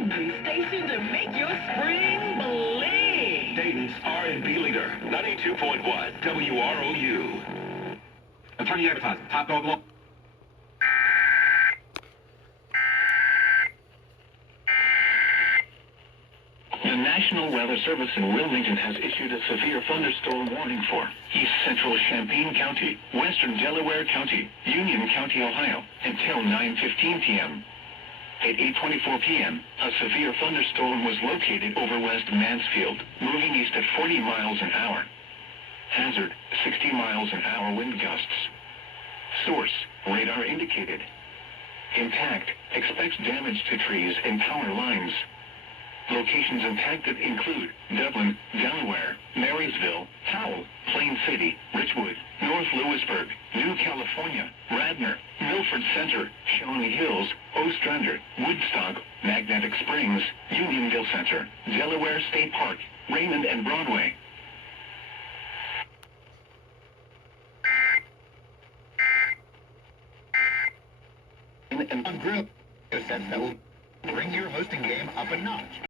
only station to make your spring bling. Dayton's R&B leader, 92.1 WROU. Attorney advertising, top dog law. The National Weather Service in Wilmington has issued a severe thunderstorm warning for east central Champaign County, western Delaware County, Union County, Ohio, until 9:15 p.m. At 8:24 p.m., a severe thunderstorm was located over West Mansfield, moving east at 40 miles an hour. Hazard, 60 miles an hour wind gusts. Source, radar indicated. Impact, expects damage to trees and power lines. Locations impacted include Dublin, Delaware, Marysville, Howell, Plain City, Richwood, North Lewisburg, New California, Radnor, Milford Center, Shawnee Hills, Ostrander, Woodstock, Magnetic Springs, Unionville Center, Delaware State Park, Raymond and Broadway. And on group, sets that will bring your hosting game up a notch.